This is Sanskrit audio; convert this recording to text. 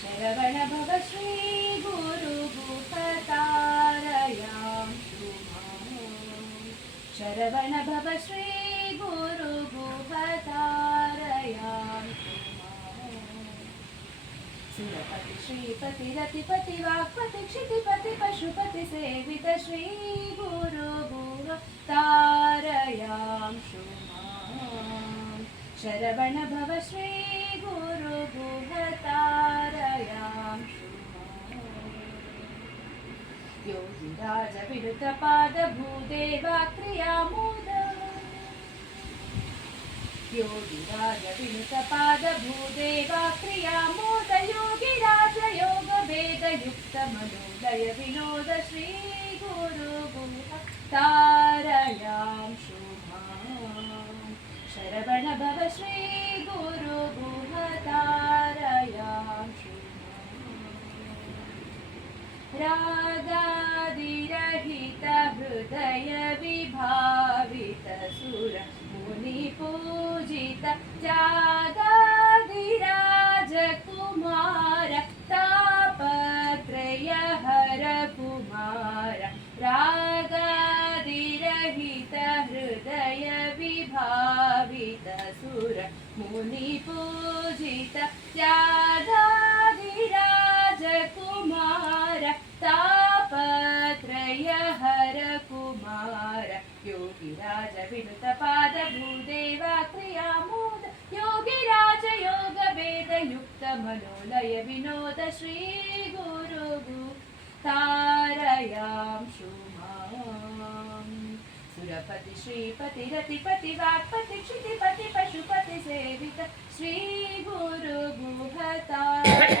शरवण भव श्री गुरु गुहतारयां शरवण भव श्री गुरु गुहतारयां सुरपति श्रीपति रतिपति वाक्पति क्षितिपति पशुपति सेवित श्री गुरु गुहतारयां शरवण भव श्री गुरु गुहतारयां योगिराज विनुत पाद भूदेवा क्रियामोद योगिराज विनुत पाद भूदेवा क्रियामोद योगिराज योग वेद युक्त मनोलय विनोद श्री गुरु गुहतारयां शरवण भव श्री गुरु गुहतारयां रागादिरहित हृदय विभावित सुर मुनि पूजित जागादिराज कुमार तापत्रय हर कुमार रागादिरहित हृदय विभावित सुर मुनि पूजित जागादिराज कुमार तापत्रय हर कुमार योगिराज विनुत पाद भूदेवा क्रियामोद योगिराज योग वेद युक्त मनोलय विनोद श्री गुरु गुहतारयां सुरपति श्रीपति रतिपति वाक्पति क्षितिपति पशुपति सेवित श्री गुरु गुहतारयां